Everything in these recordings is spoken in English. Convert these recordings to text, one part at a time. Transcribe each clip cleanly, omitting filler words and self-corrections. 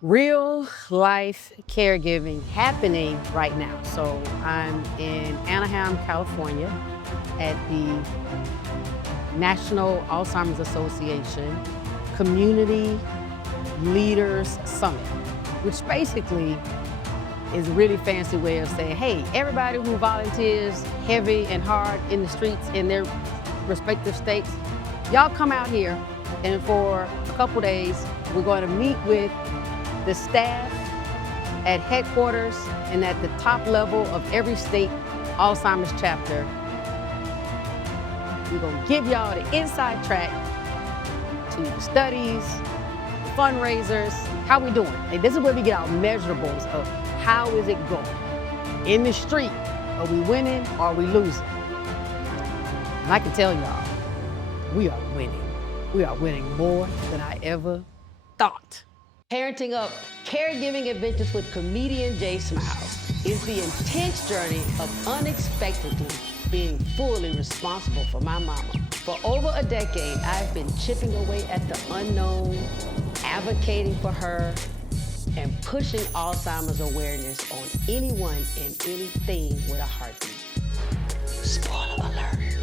Real life caregiving happening right now. So I'm in Anaheim, California at the National Alzheimer's Association Community Leaders Summit, which basically is a really fancy way of saying, hey, everybody who volunteers heavy and hard in the streets in their respective states, y'all come out here, and for a couple days, we're going to meet with the staff at headquarters and at the top level of every state Alzheimer's chapter. We're gonna give y'all the inside track to the studies, fundraisers, how we doing. And this is where we get our measurables of how is it going. In the street, are we winning or are we losing? And I can tell y'all, we are winning. We are winning more than I ever thought. Parenting Up Caregiving Adventures with comedian Jay Smiles is the intense journey of unexpectedly being fully responsible for my mama. For over a decade, I've been chipping away at the unknown, advocating for her, and pushing Alzheimer's awareness on anyone and anything with a heartbeat. Spoiler alert,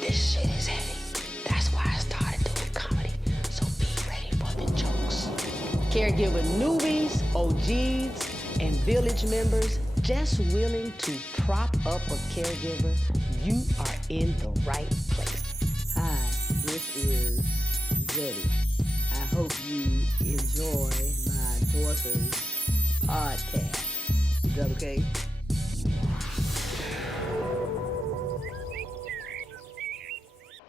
this shit is heavy. That's why I started doing comedy, so be ready for the jokes. Caregiver newbies, OGs, and village members just willing to prop up a caregiver, you are in the right place. Hi, this is Zetty. I hope you enjoy my daughter's podcast. Is that okay?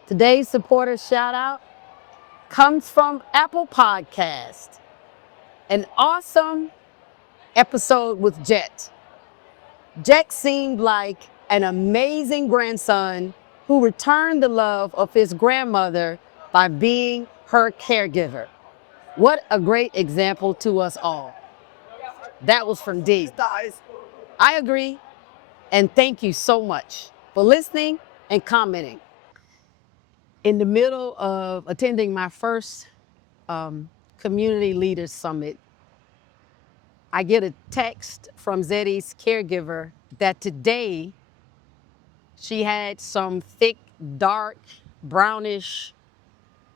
Today's supporter shout out comes from Apple Podcast. An awesome episode with Jet. Jet seemed like an amazing grandson who returned the love of his grandmother by being her caregiver. What a great example to us all. That was from D. I agree, and thank you so much for listening and commenting. In the middle of attending my first Community Leaders Summit, I get a text from Zetty's caregiver that today she had some thick, dark, brownish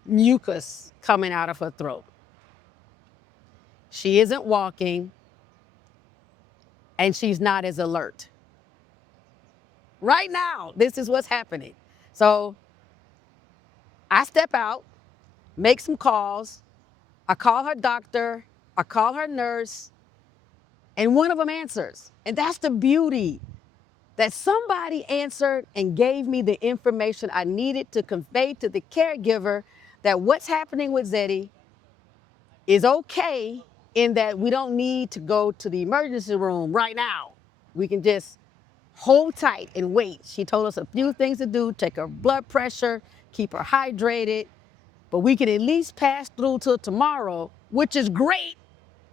mucus coming out of her throat. She isn't walking, and she's not as alert. Right now, this is what's happening. So I step out, make some calls. I call her doctor, I call her nurse, and one of them answers. And that's the beauty, that somebody answered and gave me the information I needed to convey to the caregiver that what's happening with Zetty is okay, in that we don't need to go to the emergency room right now. We can just hold tight and wait. She told us a few things to do: check her blood pressure, keep her hydrated, but we can at least pass through till tomorrow, which is great,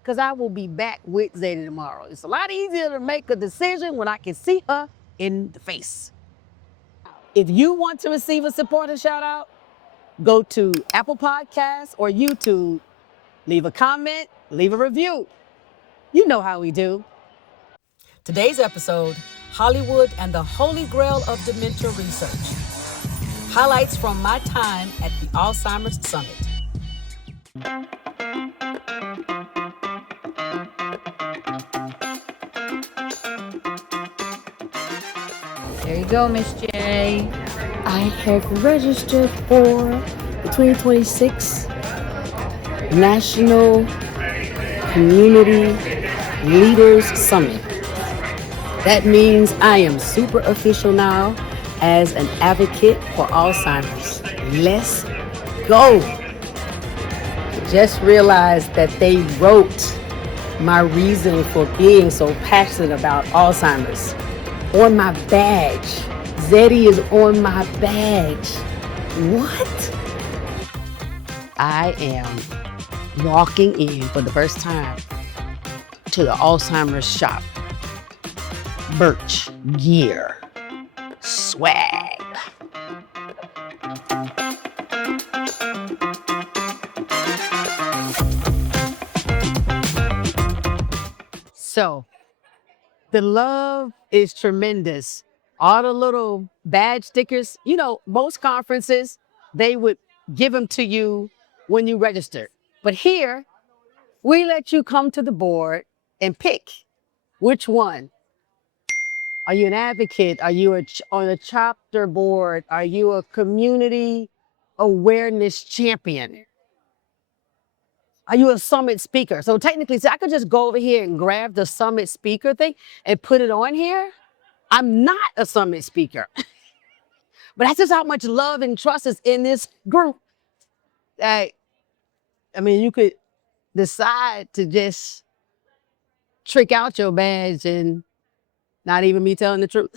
because I will be back with Zetty tomorrow. It's a lot easier to make a decision when I can see her in the face. If you want to receive a supporter shout out, go to Apple Podcasts or YouTube, leave a comment, leave a review. You know how we do. Today's episode, Hollywood and the Holy Grail of Dementia Research. Highlights from my time at the Alzheimer's Summit. There you go, Miss J. I have registered for the 2026 National Community Leaders Summit. That means I am super official now as an advocate for Alzheimer's. Let's go. Just realized that they wrote my reason for being so passionate about Alzheimer's on my badge. Zetty is on my badge. What? I am walking in for the first time to the Alzheimer's shop. Birch gear. Swag. So the love is tremendous. All the little badge stickers, you know, most conferences, they would give them to you when you register. But here, we let you come to the board and pick which one. Are you an advocate? Are you on a chapter board? Are you a community awareness champion? Are you a summit speaker? So technically, I could just go over here and grab the summit speaker thing and put it on here. I'm not a summit speaker, but that's just how much love and trust is in this group. I mean, you could decide to just trick out your badge and not even me telling the truth.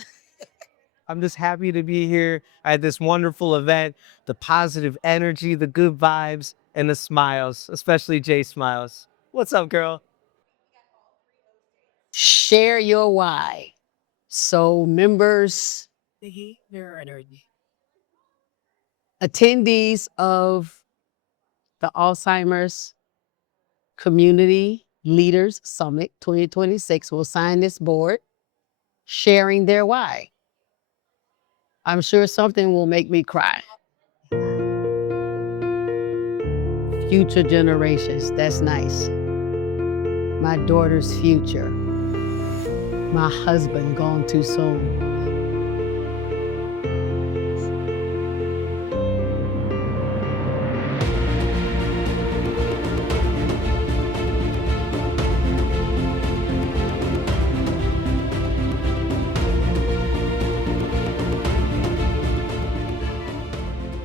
I'm just happy to be here at this wonderful event. The positive energy, the good vibes, and the smiles, especially Jay smiles. What's up, girl? Share your why. So members, attendees of the Alzheimer's Community Leaders Summit 2026 will sign this board sharing their why. I'm sure something will make me cry. Future generations, that's nice. My daughter's future. My husband gone too soon.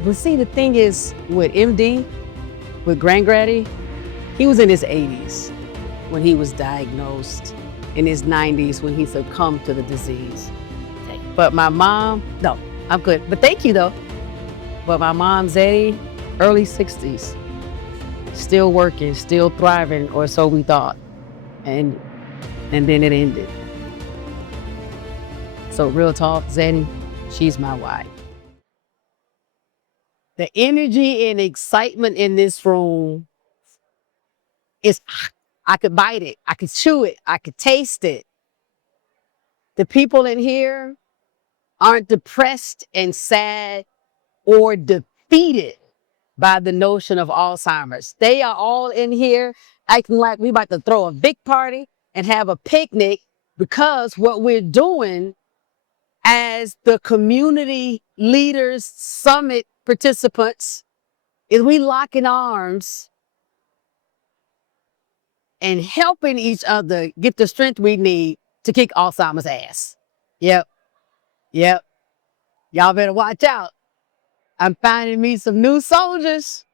But see, the thing is with MD, with Granddaddy, he was in his 80s when he was diagnosed, in his 90s when he succumbed to the disease. But my mom, no, I'm good. But thank you though. But my mom, Zetty, early 60s, still working, still thriving, or so we thought. And then it ended. So real talk, Zetty, she's my wife. The energy and excitement in this room is, I could bite it, I could chew it, I could taste it. The people in here aren't depressed and sad or defeated by the notion of Alzheimer's. They are all in here acting like we about to throw a big party and have a picnic, because what we're doing as the Community Leaders Summit participants is we locking arms and helping each other get the strength we need to kick Alzheimer's ass. Yep. Y'all better watch out. I'm finding me some new soldiers.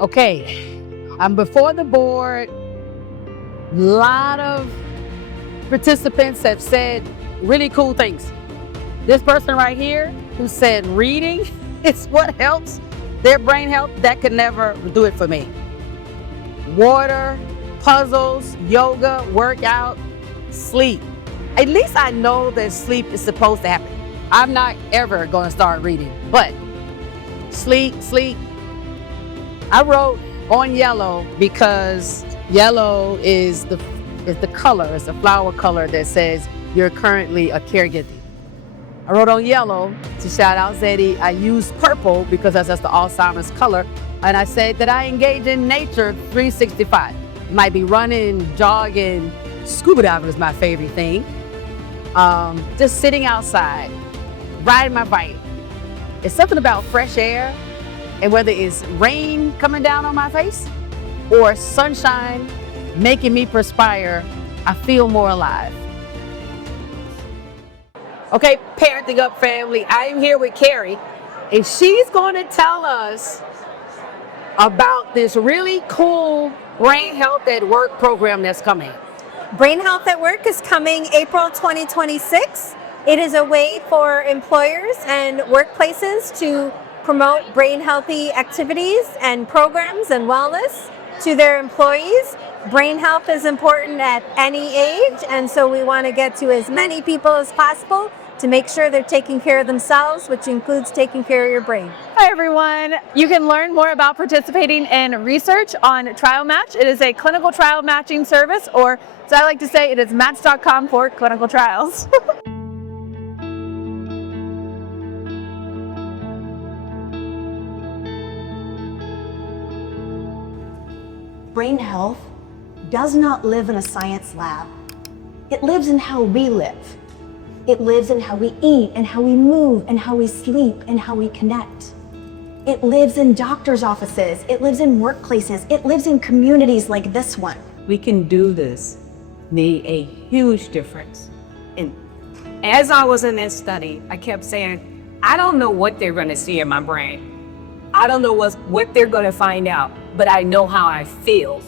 Okay, I'm before the board. A lot of participants have said really cool things. This person right here who said reading is what helps their brain health, that could never do it for me. Water, puzzles, yoga, workout, sleep. At least I know that sleep is supposed to happen. I'm not ever gonna start reading, but sleep. I wrote on yellow because yellow is the color, it's the flower color that says you're currently a caregiver. I wrote on yellow to shout out Zetty. I used purple because that's the Alzheimer's color. And I said that I engage in nature 365. Might be running, jogging, scuba diving is my favorite thing. Just sitting outside, riding my bike. It's something about fresh air, and whether it's rain coming down on my face or sunshine making me perspire, I feel more alive. Okay, Parenting Up family, I am here with Carrie, and she's going to tell us about this really cool Brain Health at Work program that's coming. Brain Health at Work is coming April 2026. It is a way for employers and workplaces to promote brain healthy activities and programs and wellness to their employees Brain health is important at any age, and so we want to get to as many people as possible to make sure they're taking care of themselves, which includes taking care of your brain. Hi everyone. You can learn more about participating in research on TrialMatch. It is a clinical trial matching service, or as I like to say, it is match.com for clinical trials. Brain health does not live in a science lab. It lives in how we live. It lives in how we eat and how we move and how we sleep and how we connect. It lives in doctors' offices. It lives in workplaces. It lives in communities like this one. We can do this made a huge difference. And as I was in this study, I kept saying, I don't know what they're going to see in my brain. I don't know what they're going to find out, but I know how I feel.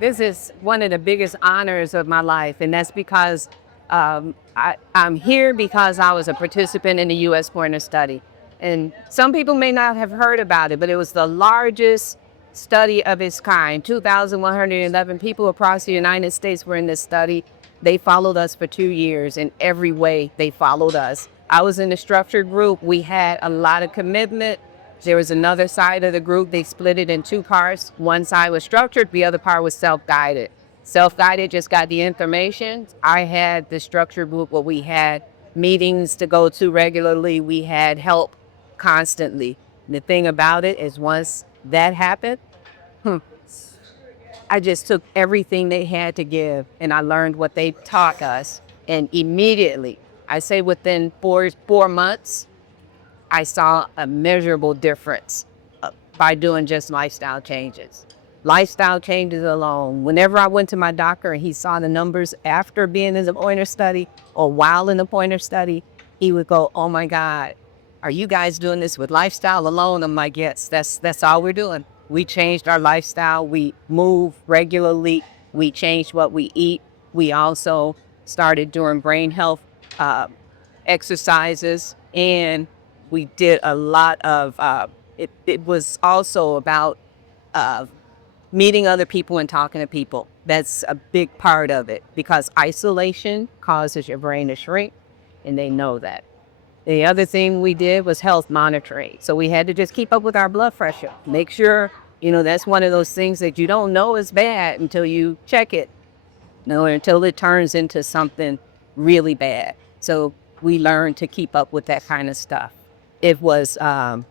This is one of the biggest honors of my life, and that's because I'm here because I was a participant in the U.S. Pointer Study. And some people may not have heard about it, but it was the largest study of its kind. 2,111 people across the United States were in this study. They followed us for 2 years. In every way, they followed us. I was in the structured group. We had a lot of commitment. There was another side of the group. They split it in two parts. One side was structured, the other part was self-guided. Self-guided just got the information. I had the structured group where we had meetings to go to regularly. We had help constantly. And the thing about it is once that happened, I just took everything they had to give and I learned what they taught us. And immediately, I say within four months, I saw a measurable difference by doing just lifestyle changes. Lifestyle changes alone. Whenever I went to my doctor and he saw the numbers after being in the Pointer Study or while in the Pointer Study, he would go, oh my God, are you guys doing this with lifestyle alone? I'm like, yes, that's all we're doing. We changed our lifestyle. We move regularly. We changed what we eat. We also started doing brain health exercises, and we did a lot of, it was also about meeting other people and talking to people. That's a big part of it because isolation causes your brain to shrink, and they know that. The other thing we did was health monitoring. So we had to just keep up with our blood pressure. Make sure, that's one of those things that you don't know is bad until you check it, until it turns into something really bad. So we learned to keep up with that kind of stuff. It was one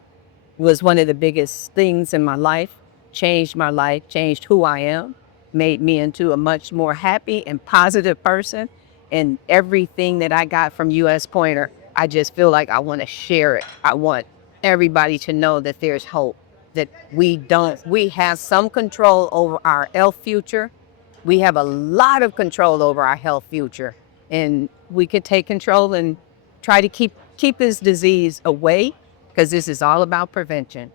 of the biggest things in my life, changed my life, changed who I am, made me into a much more happy and positive person. And everything that I got from U.S. Pointer, I just feel like I want to share it. I want everybody to know that there's hope, that we have some control over our health future. We have a lot of control over our health future, and we could take control and try to keep this disease away, because this is all about prevention.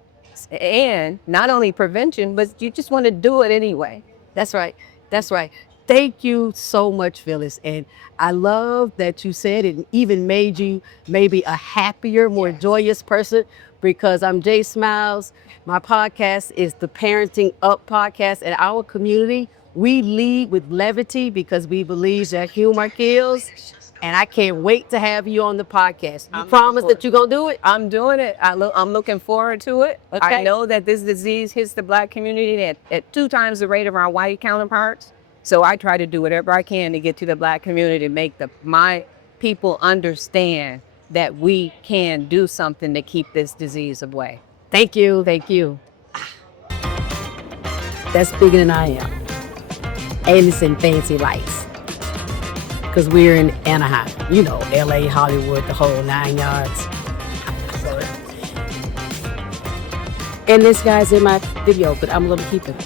And not only prevention, but you just want to do it anyway. That's right. That's right. Thank you so much, Phyllis. And I love that you said it even made you maybe a happier, more joyous person, because I'm Jay Smiles. My podcast is the Parenting Up podcast. In our community, we lead with levity because we believe that humor kills. And I can't wait to have you on the podcast. You promise that you're going to do it? I'm doing it. I'm looking forward to it. Okay. I know that this disease hits the Black community at 2 times the rate of our white counterparts. So I try to do whatever I can to get to the Black community, to make my people understand that we can do something to keep this disease away. Thank you. Thank you. That's bigger than I am. And it's in fancy lights. Because we're in Anaheim. LA, Hollywood, the whole 9 yards. And this guy's in my video, but I'm going to keep it.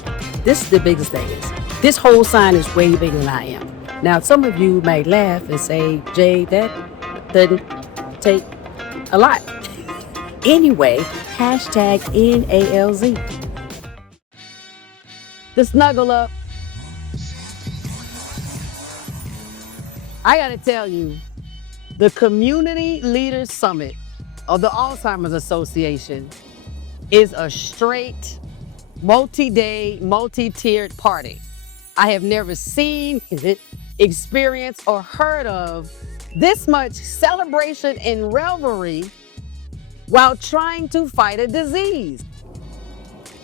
This is the biggest thing is, this whole sign is way bigger than I am. Now, some of you may laugh and say, Jay, that doesn't take a lot. Anyway, hashtag NALZ. The snuggle up. I got to tell you, the Community Leaders Summit of the Alzheimer's Association is a straight, multi-day, multi-tiered party. I have never seen, experienced, or heard of this much celebration and revelry while trying to fight a disease.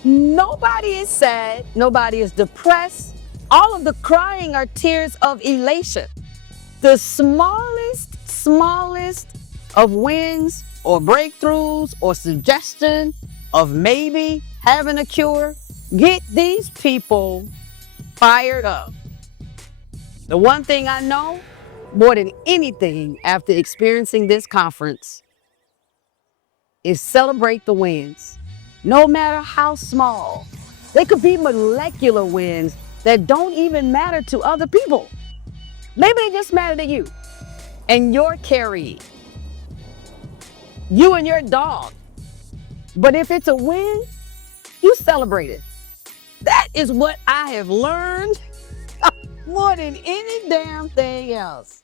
Nobody is sad, nobody is depressed. All of the crying are tears of elation. The smallest of wins or breakthroughs or suggestion of maybe having a cure get these people fired up. The one thing I know more than anything after experiencing this conference is celebrate the wins, no matter how small. They could be molecular wins that don't even matter to other people. Maybe they just matter to you and your caree, you and your dog. But if it's a win, you celebrate it. That is what I have learned more than any damn thing else.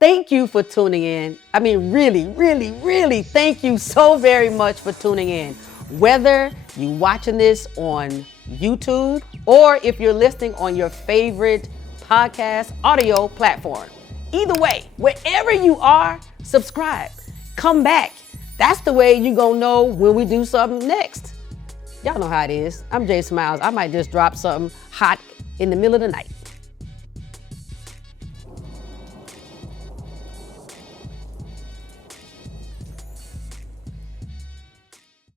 Thank you for tuning in. I mean, really, thank you so very much for tuning in. Whether you're watching this on YouTube or if you're listening on your favorite podcast audio platform. Either way, wherever you are, subscribe. Come back. That's the way you're gonna know when we do something next. Y'all know how it is. I'm Jay Smiles. I might just drop something hot in the middle of the night.